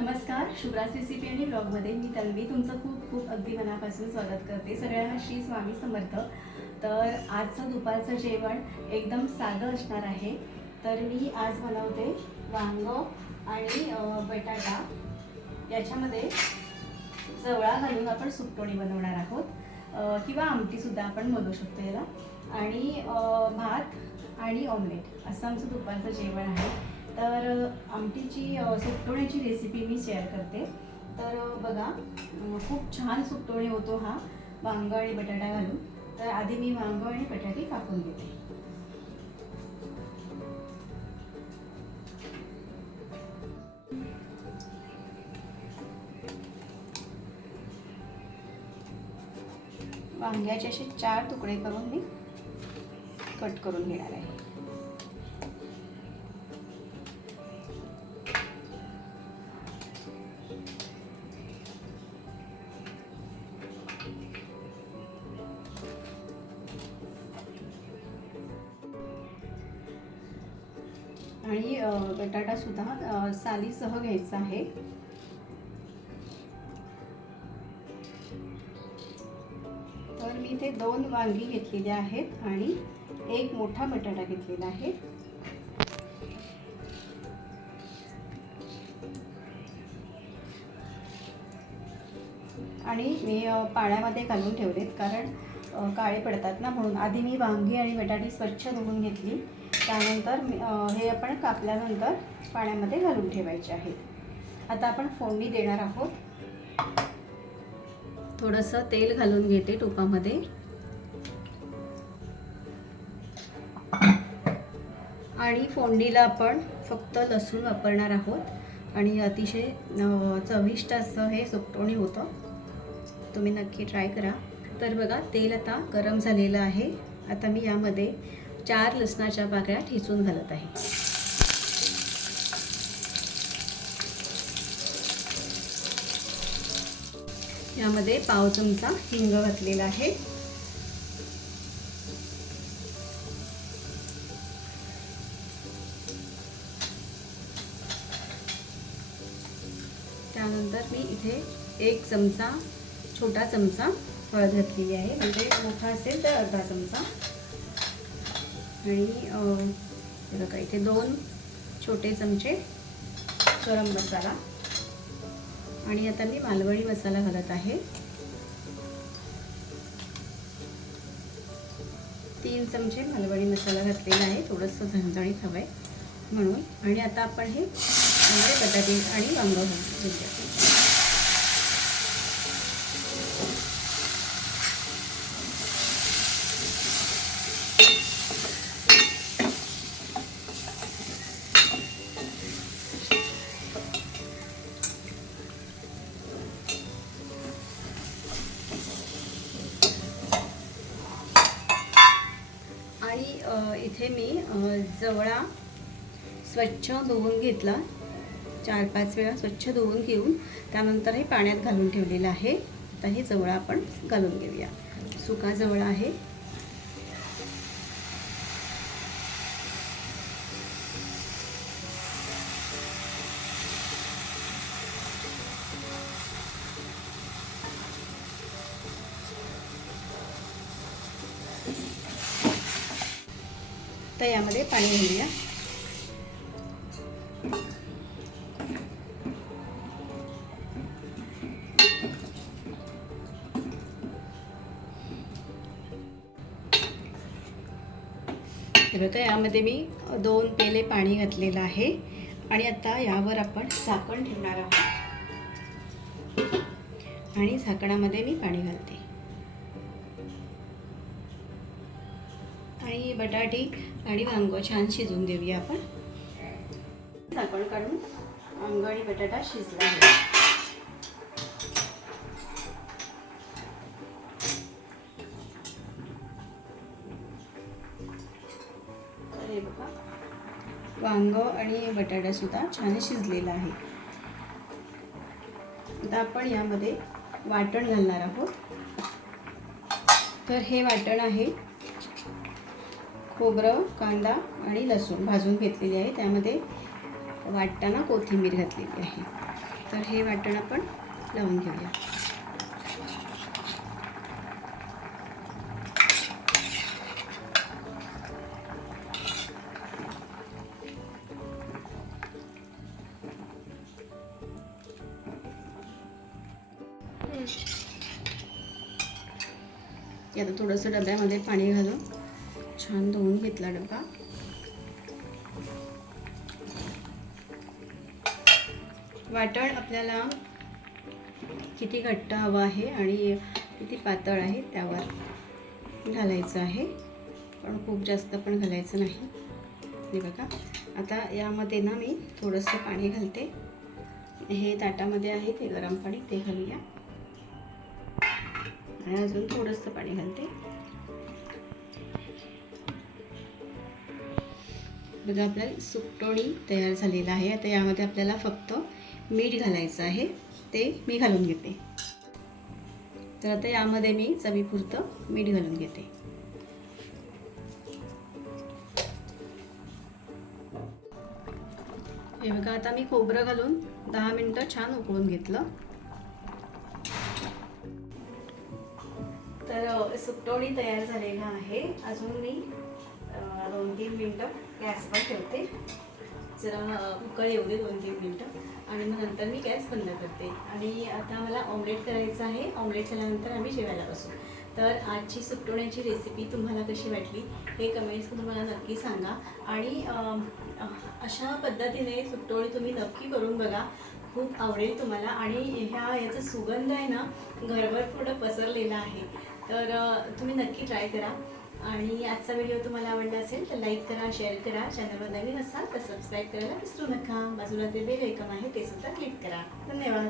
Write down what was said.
नमस्कार Shubhra C C P आणि ब्लॉगमध्ये मी तन्वी. तुमचं खूप खूप अगदी मनापासून स्वागत करते. सगळ्यांना श्री स्वामी समर्थ. तर आजचं दुपारचं जेवण एकदम साधं असणार आहे. तर मी आज बनवते वांग आणि बटाटा. याच्यामध्ये जवळा घालून आपण सुकटोणी बनवणार आहोत. किंवा आमटीसुद्धा आपण बनवू शकतो याला. आणि भात आणि ऑमलेट. असं आमचं दुपारचं जेवण आहे. तर आमटीची सुकटोण्याची रेसिपी मी शेअर करते. तर बघा खूप छान सुकटोणे होतो हा वांग आणि बटाटा घालून. तर आधी मी वांग आणि बटाटे कापून घेते. वांग्याचे असे चार तुकडे करून मी कट करून घेणार आहे. आणि बटाटासुद्धा सालीसह घ्यायचा आहे. तर मी इथे दोन वांगी घेतलेली आहेत आणि एक मोठा बटाटा घेतलेला आहे. आणि मी पाण्यामध्ये घालून ठेवलेत कारण काळे पडतात ना म्हणून. आधी मी वांगी आणि बटाटी स्वच्छ धुवून घेतली. त्यानंतर हे आपण कापल्यानंतर पाण्यामध्ये घालून ठेवायचे आहेत आता आपण फोडणी देणार आहोत. थोडंसं तेल घालून घेते टोपामध्ये. आणि फोडणीला आपण फक्त लसूण वापरणार आहोत. आणि अतिशय चविष्ट असं हे सुकटोणी होतं. तुम्ही नक्की ट्राय करा. तर बघा तेल आता गरम झालेलं आहे. आता मी यामध्ये चार लसणाच्या पाकळ्या ठेचून घालत आहे. यामध्ये पाव चमचा हिंग घातलेला आहे. त्यानंतर मी इथे एक चमचा छोटा चमचा हळद घातलेली आहे. म्हणजे मोठा असेल तर अर्धा चमचा. आणि हे बघा इथे दोन छोटे चमचे गरम मसाला. आणि आता मी मालवणी मसाला घालत आहे. तीन चमचे मालवणी मसाला घातलेला आहे थोडंसं झणझणीत हवं आहे म्हणून. आणि आता आपण हे बटाटे आणि वांग घालूया आणि अ, इथे मी जवळा स्वच्छ धुवून घेतला. चार पाच वेळा स्वच्छ धुवून घेऊन त्यानंतर हे पाण्यात घालून ठेवलेलं आहे. आता हे जवळा आपण घालून घेऊया. सुका जवळा आहे. आता यामध्ये पाणी घालूया. हे बघा यामध्ये मी दोन पेले पाणी घातलेलं आहे आणि आता यावर आपण झाकण ठेवणार आहोत. आणि झाकणामध्ये मी पाणी घालते. आणि बटाटी आणि वांग छान शिजवून देऊया आपण. झाकण काढून वांग आणि बटाटा शिजला आहे. वांग आणि बटाटा सुद्धा छान शिजलेला आहे. आता आपण यामध्ये वाटण घालणार आहोत. तर हे वाटण आहे खोबरं कांदा आणि लसूण भाजून घेतलेले आहे. त्यामध्ये वाटताना कोथिंबीर घातलेली आहे. तर हे वाटण आपण लावून घेऊया. आता थोडंसं डब्यामध्ये पाणी घालून छान धुवून घेतला डबा. वाटण आपल्याला किती घट्ट हवं आहे आणि किती पातळ आहे त्यावर घालायचं आहे. पण खूप जास्त पण घालायचं नाही. हे बघा. आता यामध्ये ना मी थोडंसं पाणी घालते. हे ताटामध्ये आहे ते गरम पाणी ते घालूया. आणि अजून थोडंसं पाणी घालते. बघा आपल्याला सुकटोणी तयार झालेला आहे. आता यामध्ये आपल्याला फक्त मीठ घालायचं आहे. ते मी घालून घेते. तर आता यामध्ये मी चवीपुरतं मीठ घालून घेते. हे बघा आता मी खोबरं घालून दहा मिनटं छान उकळून घेतलं. तर सुकटोणी तयार झालेला आहे. अजून मी दोन तीन मिनटं गॅसवर ठेवते. जरा अ, उकळ येऊ दे दोन तीन मिनटं. आणि मग नंतर मी गॅस बंद करते. आणि आता मला ऑमलेट करायचं आहे. ऑमलेट झाल्यानंतर आम्ही जेवायला बसू. तर आजची सुटवण्याची रेसिपी तुम्हाला कशी वाटली हे कमेंट्समधून मला नक्की सांगा. आणि अशा पद्धतीने सुकटोणी तुम्ही नक्की करून बघा. खूप आवडेल तुम्हाला. आणि ह्या याचा सुगंध आहे ना घरभर पुढं पसरलेला आहे. तर तुम्ही नक्की ट्राय करा. आणि आजचा व्हिडिओ तुम्हाला आवडला असेल तर लाईक करा शेअर करा. चॅनलवर नवीन असाल तर सबस्क्राईब करायला विसरू नका. बाजूला जे बेल ऐकन आहे ते सुद्धा क्लिक करा. धन्यवाद.